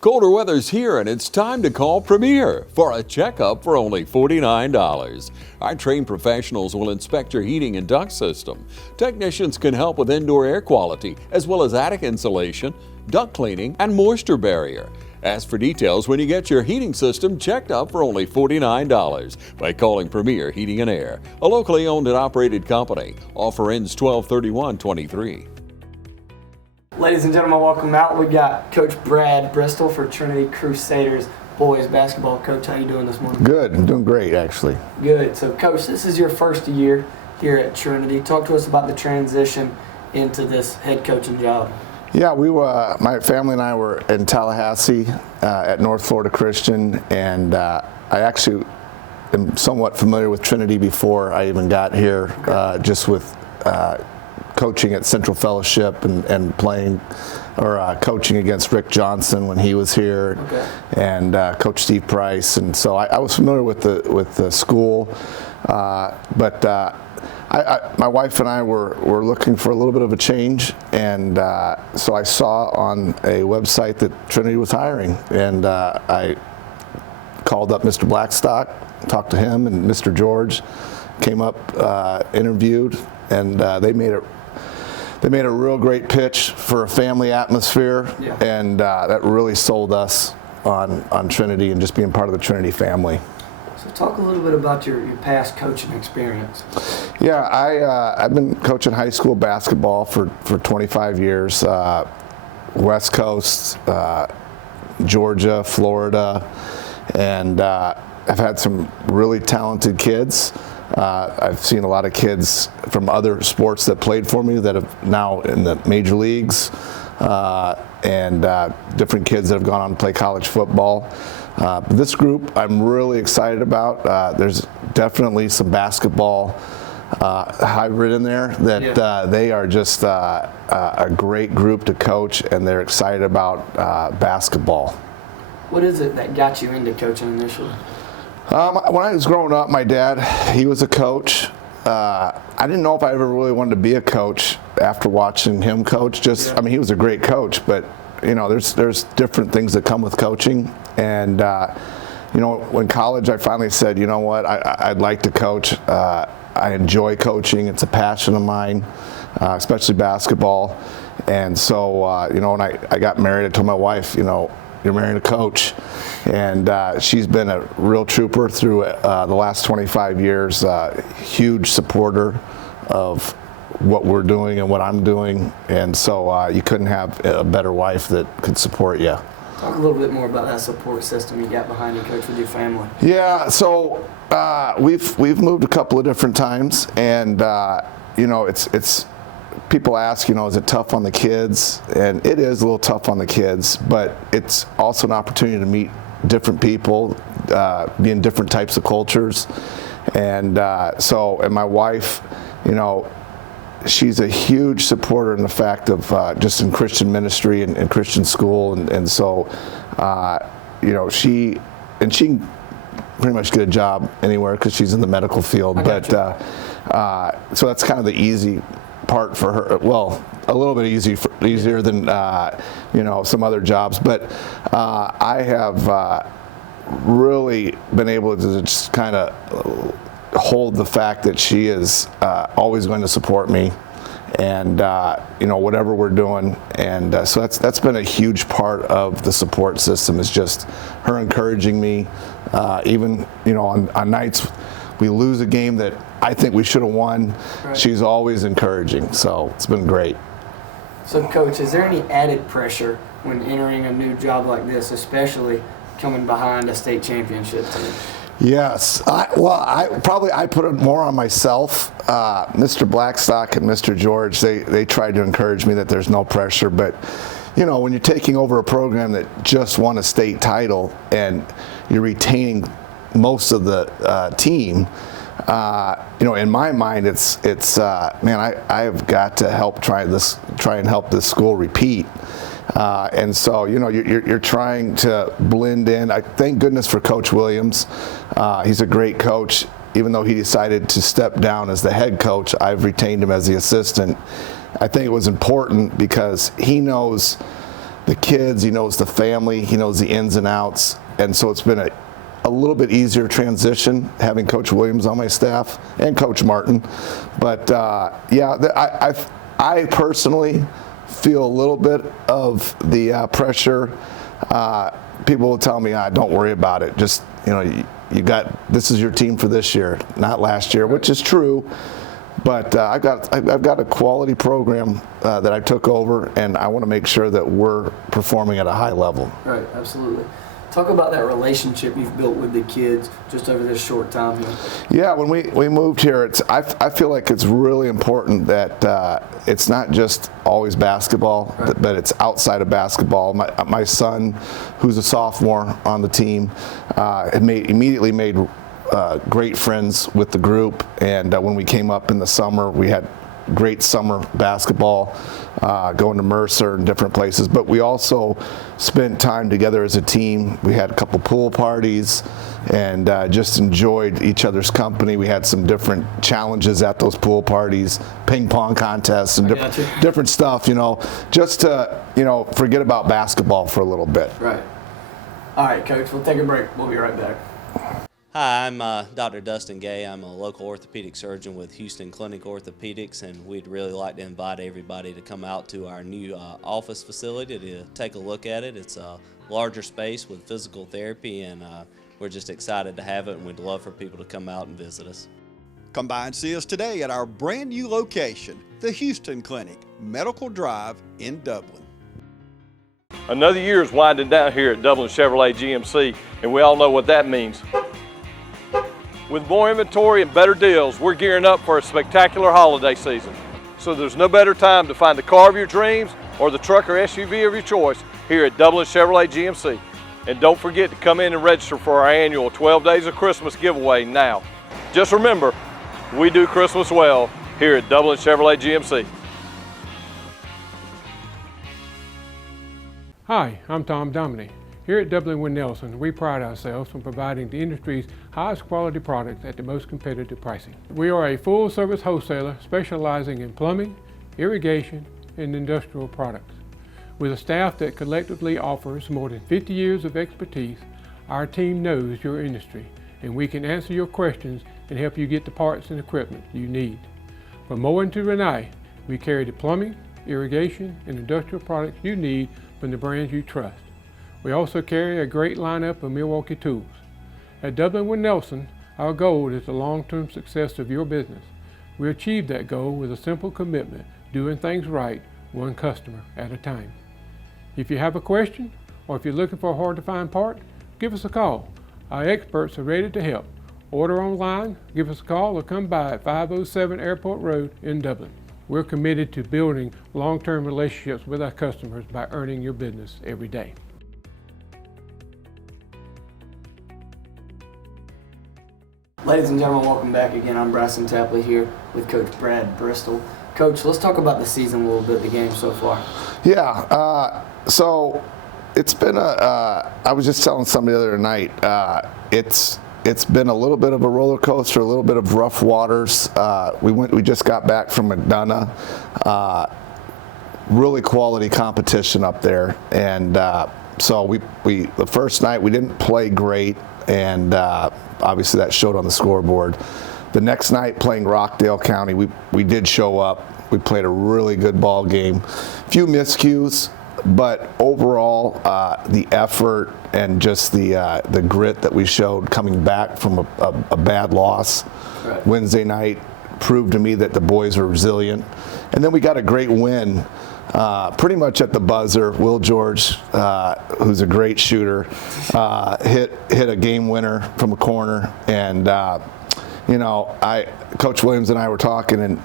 Colder weather's here and it's time to call Premier for a checkup for only $49. Our trained professionals will inspect your heating and duct system. Technicians can help with indoor air quality as well as attic insulation, duct cleaning, and moisture barrier. Ask for details when you get your heating system checked up for only $49 by calling Premier Heating and Air, a locally owned and operated company. Offer ends 12/31/23. Ladies and gentlemen, welcome out. We got Coach Brad Bristol for Trinity Crusaders boys basketball. Coach, how you doing this morning? Good. I'm doing great, actually. Good. So, Coach, this is your first year here at Trinity. Talk to us about the transition into this head coaching job. Yeah, my family and I were in Tallahassee at North Florida Christian, and I actually am somewhat familiar with Trinity before I even got here, just with coaching at Central Fellowship and playing or coaching against Rick Johnson when he was here, and Coach Steve Price, and so I was familiar with the school, but my wife and I were looking for a little bit of a change, and so I saw on a website that Trinity was hiring, and I called up Mr. Blackstock, talked to him, and Mr. George came up, interviewed, and they made a real great pitch for a family atmosphere, and that really sold us on Trinity and just being part of the Trinity family. So talk a little bit about your past coaching experience. Yeah, I've been coaching high school basketball for 25 years, West Coast, Georgia, Florida, and I've had some really talented kids. I've seen a lot of kids from other sports that played for me that have now in the major leagues, and different kids that have gone on to play college football. This group I'm really excited about. There's definitely some basketball hybrid in there that they are just a great group to coach, and they're excited about basketball. What is it that got you into coaching initially? When I was growing up, my dad, he was a coach. I didn't know if I ever really wanted to be a coach after watching him coach. I mean, he was a great coach, but you know, there's different things that come with coaching. And you know, when college, I finally said, you know what, I'd like to coach. I enjoy coaching. It's a passion of mine, especially basketball. And so, you know, when I got married, I told my wife, you know, you're marrying a coach, and she's been a real trooper through the last 25 years, huge supporter of what we're doing and what I'm doing, and so you couldn't have a better wife that could support you. Talk a little bit more about that support system you got behind you, Coach, with your family. Yeah, so we've moved a couple of different times, and you know, it's people ask, you know, is it tough on the kids? And it is a little tough on the kids, but it's also an opportunity to meet different people, be in different types of cultures. And and my wife, you know, she's a huge supporter in the fact of just in Christian ministry and Christian school. And so, you know, she can pretty much get a job anywhere because she's in the medical field. But so that's kind of the easy part for her. Well, a little bit easier than you know, some other jobs, but I have really been able to just kind of hold the fact that she is always going to support me, and you know, whatever we're doing. And so that's been a huge part of the support system, is just her encouraging me, even, you know, on nights we lose a game that I think we should have won. Right. She's always encouraging, so it's been great. So, Coach, is there any added pressure when entering a new job like this, especially coming behind a state championship team? Yes. I put it more on myself. Mr. Blackstock and Mr. George, they tried to encourage me that there's no pressure, but you know, when you're taking over a program that just won a state title and you're retaining most of the team, you know, in my mind, it's man, I have got to try and help this school repeat. And so, you know, you're trying to blend in. I thank goodness for Coach Williams. He's a great coach. Even though he decided to step down as the head coach, I've retained him as the assistant. I think it was important because he knows the kids, he knows the family, he knows the ins and outs, and so it's been a little bit easier transition having Coach Williams on my staff and Coach Martin. But I personally feel a little bit of the pressure. People will tell me, don't worry about it. Just, you got, this is your team for this year, not last year, which is true. But I've got a quality program that I took over, and I want to make sure that we're performing at a high level. Right, absolutely. Talk about that relationship you've built with the kids just over this short time here. Yeah, when we moved here, I feel like it's really important that it's not just always basketball, right, but it's outside of basketball. My son, who's a sophomore on the team, immediately made great friends with the group, and when we came up in the summer, we had great summer basketball, going to Mercer and different places, but we also spent time together as a team. We had a couple pool parties and just enjoyed each other's company. We had some different challenges at those pool parties, ping pong contests and different stuff, just to, forget about basketball for a little bit. Right. All right, Coach, we'll take a break. We'll be right back. Hi, I'm Dr. Dustin Gay. I'm a local orthopedic surgeon with Houston Clinic Orthopedics, and we'd really like to invite everybody to come out to our new office facility to take a look at it. It's a larger space with physical therapy, and we're just excited to have it, and we'd love for people to come out and visit us. Come by and see us today at our brand new location, the Houston Clinic, Medical Drive in Dublin. Another year is winding down here at Dublin Chevrolet GMC, and we all know what that means. With more inventory and better deals, we're gearing up for a spectacular holiday season. So there's no better time to find the car of your dreams or the truck or SUV of your choice here at Dublin Chevrolet GMC. And don't forget to come in and register for our annual 12 Days of Christmas giveaway now. Just remember, we do Christmas well here at Dublin Chevrolet GMC. Hi, I'm Tom Domine. Here at Dublin Wynn Nelson, we pride ourselves on providing the industry's highest quality products at the most competitive pricing. We are a full-service wholesaler specializing in plumbing, irrigation, and industrial products. With a staff that collectively offers more than 50 years of expertise, our team knows your industry, and we can answer your questions and help you get the parts and equipment you need. From Moen to Renee, we carry the plumbing, irrigation, and industrial products you need from the brands you trust. We also carry a great lineup of Milwaukee tools. At Dublin Wynn Nelson, our goal is the long-term success of your business. We achieve that goal with a simple commitment, doing things right, one customer at a time. If you have a question, or if you're looking for a hard-to-find part, give us a call. Our experts are ready to help. Order online, give us a call, or come by at 507 Airport Road in Dublin. We're committed to building long-term relationships with our customers by earning your business every day. Ladies and gentlemen, welcome back again. I'm Bryson Tapley here with Coach Brad Bristol. Coach, let's talk about the season a little bit, the game so far. Yeah, so it's been I was just telling somebody the other night, it's been a little bit of a roller coaster, a little bit of rough waters. We just got back from McDonough, really quality competition up there, and so we the first night we didn't play great, and obviously that showed on the scoreboard. The next night, playing Rockdale County, we did show up. We played a really good ball game. Few miscues, but overall, the effort and just the grit that we showed coming back from a bad loss Wednesday night proved to me that the boys were resilient. And then we got a great win, pretty much at the buzzer. Will George, who's a great shooter, hit a game winner from a corner, and Coach Williams and I were talking, and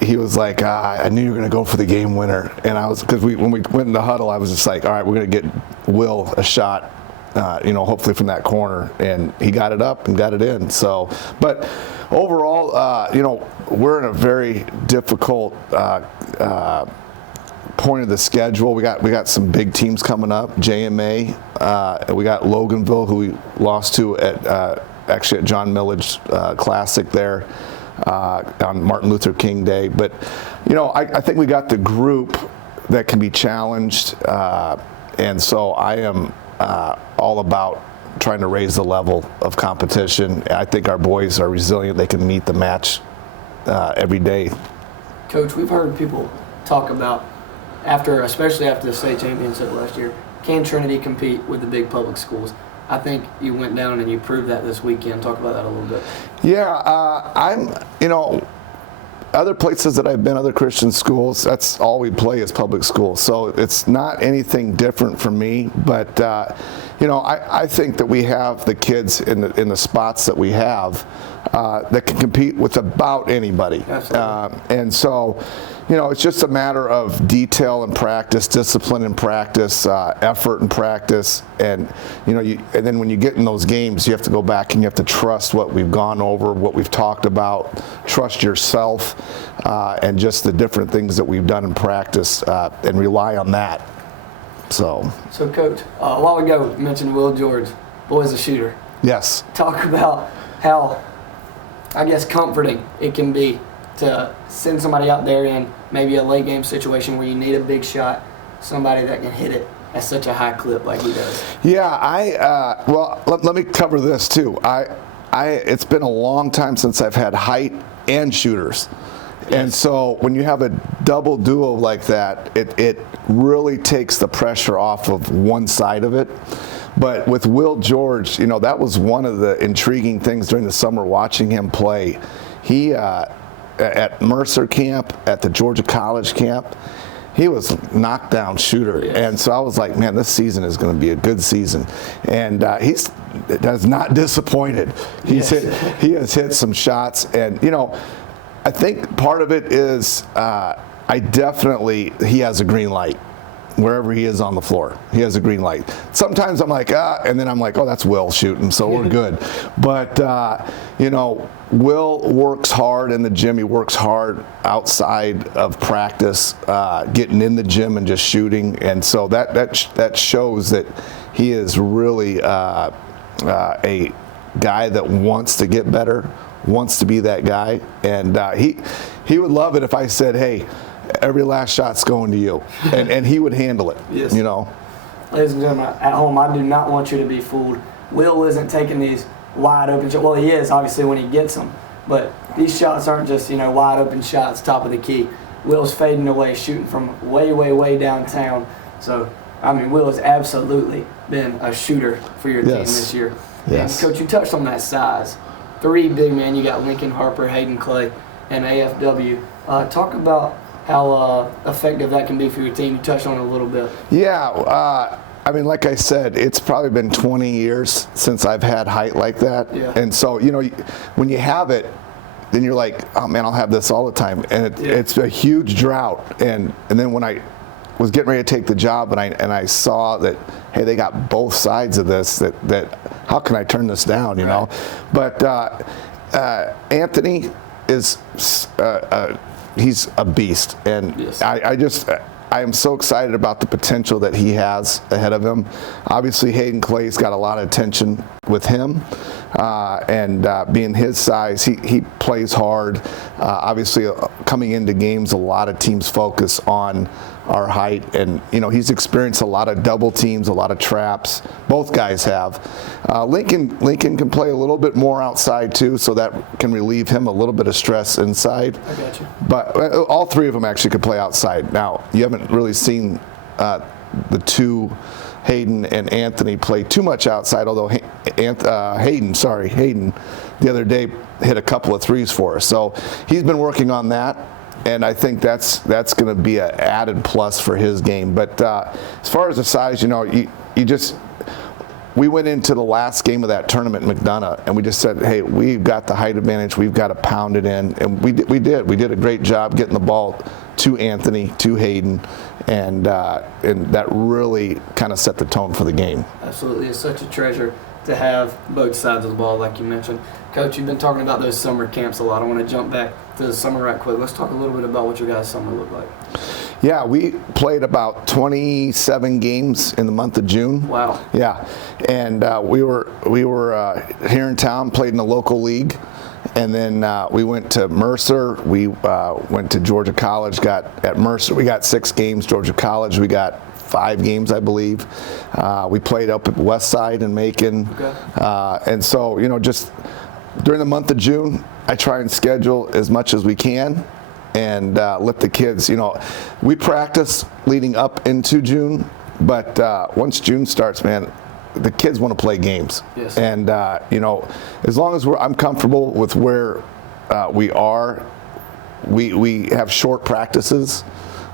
he was like, I knew you were going to go for the game winner. And I was, because when we went in the huddle, I was just like, all right, we're going to get Will a shot, hopefully from that corner. And he got it up and got it in. So, but overall, we're in a very difficult point of the schedule. We got some big teams coming up, JMA. We got Loganville, who we lost to actually at John Millage Classic there. On Martin Luther King Day, but I think we got the group that can be challenged, and so I am all about trying to raise the level of competition. I think our boys are resilient. They can meet the match every day. Coach, we've heard people talk about, especially after the state championship last year, can Trinity compete with the big public schools? I think you went down and you proved that this weekend. Talk about that a little bit. Yeah, other places that I've been, other Christian schools, that's all we play is public schools. So it's not anything different for me. But, I think that we have the kids in the spots that we have that can compete with about anybody. Absolutely. And so, it's just a matter of detail and practice, discipline and practice, effort and practice. And, and then when you get in those games, you have to go back and you have to trust what we've gone over, what we've talked about, trust yourself, and just the different things that we've done in practice, and rely on that. So Coach, a while ago you mentioned Will George, boy's a shooter. Yes. Talk about how, I guess, comforting it can be to send somebody out there in maybe a late game situation where you need a big shot, somebody that can hit it at such a high clip like he does. Yeah, let me cover this too. It's been a long time since I've had height and shooters. Yes. And so when you have a double duo like that, it really takes the pressure off of one side of it. But with Will George, that was one of the intriguing things during the summer watching him play. He, at Mercer camp, at the Georgia College camp, he was knockdown shooter. Yes. And so I was like, man, this season is going to be a good season. And he has not disappointed. He has hit some shots. And, I think part of it is he has a green light. Wherever he is on the floor, he has a green light. Sometimes I'm like, and then I'm like, oh, that's Will shooting, so we're good. But, Will works hard in the gym. He works hard outside of practice, getting in the gym and just shooting. And so that shows that he is really a guy that wants to get better, wants to be that guy. And he would love it if I said, hey, every last shot's going to you, and he would handle it. Yes. Ladies and gentlemen, at home, I do not want you to be fooled. Will isn't taking these wide open shots. Well, he is obviously when he gets them, but these shots aren't just wide open shots, top of the key. Will's fading away, shooting from way, way, way downtown. So Will has absolutely been a shooter for your team this year. Yes. And Coach, you touched on that size. 3 big men. You got Lincoln Harper, Hayden Clay, and AFW. Talk about how effective that can be for your team. You touched on it a little bit. Yeah, like I said, it's probably been 20 years since I've had height like that. Yeah. And so, when you have it, then you're like, oh man, I'll have this all the time. And it's a huge drought. And then when I was getting ready to take the job and I saw that, hey, they got both sides of this, that how can I turn this down, know? But Anthony is he's a beast, and yes. I am so excited about the potential that he has ahead of him. Obviously, Hayden Clay's got a lot of attention with him, and being his size, he plays hard. Obviously, coming into games, a lot of teams focus on our height, and he's experienced a lot of double teams, a lot of traps. Both guys have. Lincoln can play a little bit more outside too, so that can relieve him a little bit of stress inside. I got you. But all 3 of them actually could play outside. Now you haven't really seen the 2, Hayden and Anthony, play too much outside. Although Hayden, the other day hit a couple of 3s for us, so he's been working on that. And I think that's going to be an added plus for his game. But as far as the size, we went into the last game of that tournament in McDonough, and we just said, hey, we've got the height advantage. We've got to pound it in. And we did. We did a great job getting the ball to Anthony, to Hayden, and that really kind of set the tone for the game. Absolutely. It's such a treasure to have both sides of the ball, like you mentioned. Coach, you've been talking about those summer camps a lot. I want to jump back to the summer right quick. Let's talk a little bit about what your guys' summer looked like. Yeah, we played about 27 games in the month of June. Wow. Yeah, and we were here in town, played in the local league, and then we went to Mercer. We went to Georgia College. At Mercer, we got 6 games. Georgia College, we got 5 games, I believe. We played up at West Side in Macon. Okay. And so, you know, just during the month of June, I try and schedule as much as we can and let the kids, you know, we practice leading up into June, but once June starts, man, the kids want to play games. Yes. And, you know, as long as I'm comfortable with where we are, we have short practices.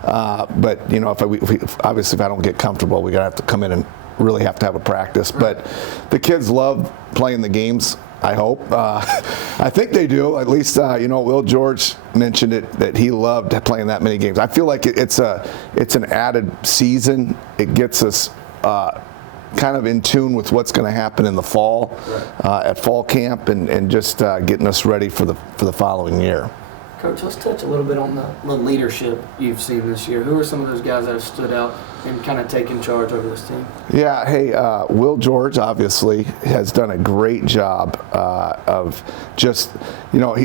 But, you know, obviously if I don't get comfortable, we're going to have to come in and really have to have a practice. Right. But the kids love playing the games, I hope. I think they do. At least, you know, Will George mentioned it, that he loved playing that many games. I feel like it's an added season. It gets us kind of in tune with what's going to happen in the fall, right, at fall camp, and just getting us ready for the following year. Coach, let's touch a little bit on the leadership you've seen this year. Who are some of those guys that have stood out and kind of taken charge over this team? Yeah, hey, Will George obviously has done a great job of just, you know,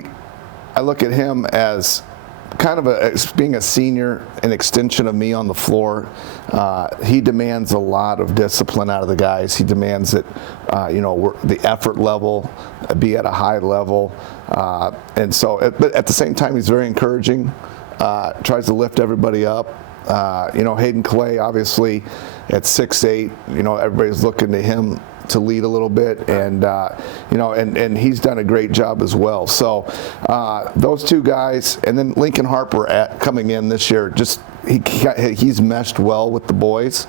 I look at him as kind of as being a senior, an extension of me on the floor. He demands a lot of discipline out of the guys. He demands that, you know, the effort level be at a high level. And so, but at the same time, he's very encouraging, tries to lift everybody up. You know, Hayden Clay, obviously, at 6'8", you know, everybody's looking to him to lead a little bit, and you know, and he's done a great job as well. So those 2 guys, and then Lincoln Harper coming in this year, just he's meshed well with the boys,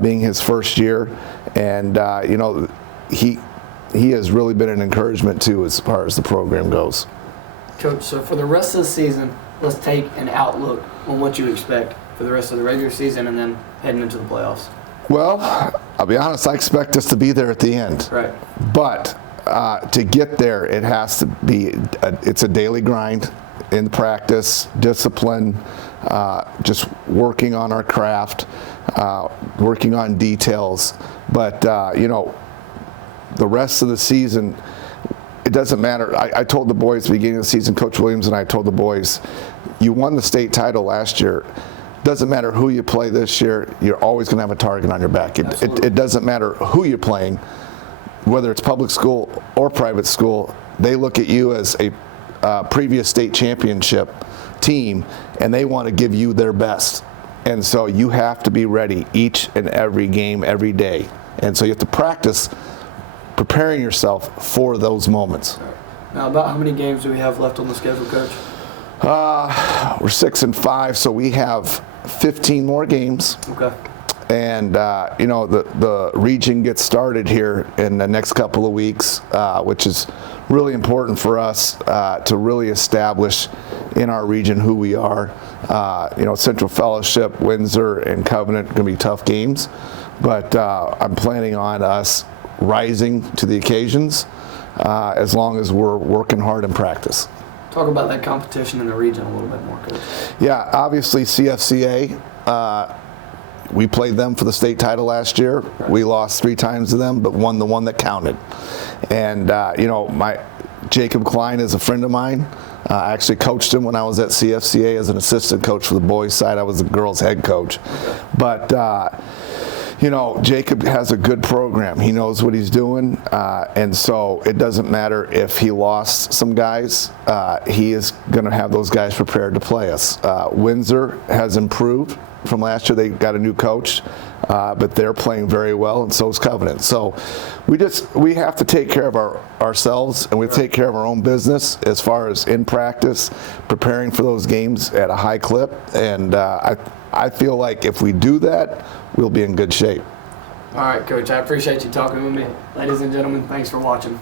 being his first year, and you know, he has really been an encouragement too as far as the program goes. Coach, so for the rest of the season, let's take an outlook on what you expect for the rest of the regular season and then heading into the playoffs. Well, I'll be honest, I expect us to be there at the end. Right. But to get there, it has to be, it's a daily grind in practice, discipline, just working on our craft, working on details. But, you know, the rest of the season, it doesn't matter. I told the boys at the beginning of the season, Coach Williams and I told the boys, you won the state title last year. Doesn't matter who you play this year, you're always going to have a target on your back. It doesn't matter who you're playing, whether it's public school or private school. They look at you as a previous state championship team, and they want to give you their best. And so you have to be ready each and every game, every day. And so you have to practice preparing yourself for those moments. Now, about how many games do we have left on the schedule, Coach? We're 6-5, so we have 15 more games. Okay. And, you know, the region gets started here in the next couple of weeks, which is really important for us to really establish in our region who we are. You know, Central Fellowship, Windsor, and Covenant are going to be tough games. But I'm planning on us rising to the occasions as long as we're working hard in practice. Talk about that competition in the region a little bit more, Coach. Yeah, obviously CFCA, we played them for the state title last year. Right. We lost 3 times to them, but won the one that counted. And, you know, Jacob Klein is a friend of mine. I actually coached him when I was at CFCA as an assistant coach for the boys' side. I was the girls' head coach. Okay. But, you know, Jacob has a good program. He knows what he's doing, and so it doesn't matter if he lost some guys. He is going to have those guys prepared to play us. Windsor has improved from last year. They got a new coach, but they're playing very well, and so is Covenant. So we have to take care of ourselves, and we take care of our own business as far as in practice, preparing for those games at a high clip. And I feel like if we do that, we'll be in good shape. All right, Coach, I appreciate you talking with me. Ladies and gentlemen, thanks for watching.